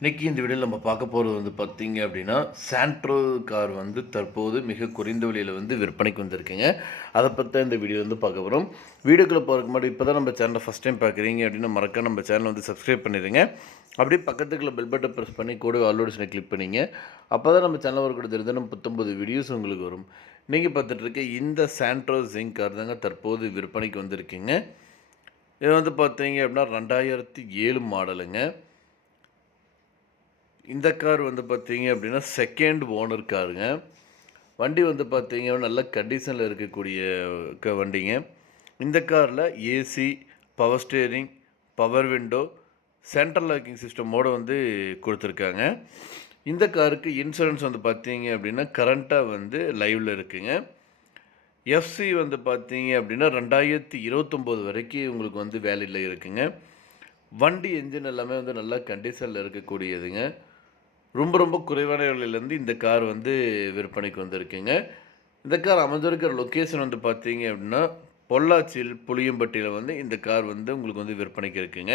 இன்னைக்கு இந்த வீடியோவில் நம்ம பார்க்க போகிறது வந்து பார்த்தீங்க அப்படின்னா சாண்ட்ரோ கார் வந்து தற்போது மிக குறைந்த விலையில் வந்து விற்பனைக்கு வந்திருக்குங்க. அதை பற்றி தான் இந்த வீடியோ வந்து பார்க்க போகிறோம் வீடியோக்குள்ளே போகிறதுக்கு முன்னாடி இப்போ தான் நம்ம சேனலை ஃபஸ்ட் டைம் பார்க்குறீங்க அப்படின்னா மறக்க நம்ம சேனலை வந்து சப்ஸ்கிரைப் பண்ணிடுங்க. அப்படியே பக்கத்துக்குள்ள பெல் பட்டை ப்ரெஸ் பண்ணி கூட ஆல்ரோடிஷனை கிளிக் பண்ணிங்க. அப்போ தான் நம்ம சேனல் வரக்கூடிய தினம் பத்தொம்பது வீடியோஸ் உங்களுக்கு வரும். நீங்கள் பார்த்துட்ருக்க இந்த சாண்ட்ரோ ஜிங்க் கார் தாங்க தற்போது விற்பனைக்கு வந்திருக்குங்க. இது வந்து பார்த்தீங்க அப்படின்னா ரெண்டாயிரத்தி ஏழு மாடலுங்க இந்த கார் வந்து பார்த்தீங்க அப்படின்னா செகண்ட் ஓனர் காருங்க. வண்டி வந்து பார்த்தீங்க நல்ல கண்டிஷனில் இருக்கக்கூடிய க வண்டிங்க. இந்த காரில் AC power steering power window central locking சிஸ்டமோடு வந்து கொடுத்துருக்காங்க. இந்த காருக்கு இன்சூரன்ஸ் வந்து பார்த்தீங்க அப்படின்னா கரண்ட்டாக வந்து லைவில் இருக்குங்க. எஃப்சி வந்து பார்த்தீங்க அப்படின்னா ரெண்டாயிரத்தி இருபத்தொம்போது வரைக்கும் உங்களுக்கு வந்து வேலியில் இருக்குங்க. வண்டி என்ஜின் எல்லாமே வந்து நல்லா கண்டிஷனில் இருக்கக்கூடியதுங்க. ரொம்ப ரொம்ப குறைவான விலையிலேருந்து இந்த கார் வந்து விற்பனைக்கு வந்திருக்குங்க. இந்த கார் அமைஞ்சிருக்கிற லொக்கேஷன் வந்து பார்த்தீங்க அப்படின்னா பொள்ளாச்சியில் புளியம்பட்டியில் வந்து இந்த கார் வந்து உங்களுக்கு வந்து விற்பனைக்கு இருக்குங்க.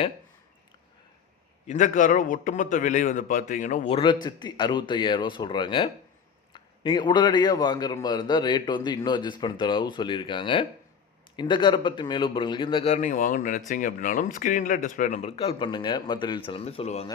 இந்த காரோட ஒட்டுமொத்த விலை வந்து பார்த்தீங்கன்னா ஒரு லட்சத்தி அறுபத்தையாயிரரூவா சொல்கிறாங்க நீங்கள் உடனடியாக வாங்குற மாதிரி இருந்தால் ரேட் வந்து இன்னும் அட்ஜஸ்ட் பண்ணி தரவும் சொல்லியிருக்காங்க. இந்த காரை பற்றி மேலும் பொருளுக்கு இந்த கார் நீங்கள் வாங்கணும்னு நினச்சிங்க அப்படின்னாலும் ஸ்க்ரீனில் டிஸ்பிளே நம்பருக்கு கால் பண்ணுங்கள் மற்ற ரீல்ஸ் எல்லாமே சொல்லுவாங்க.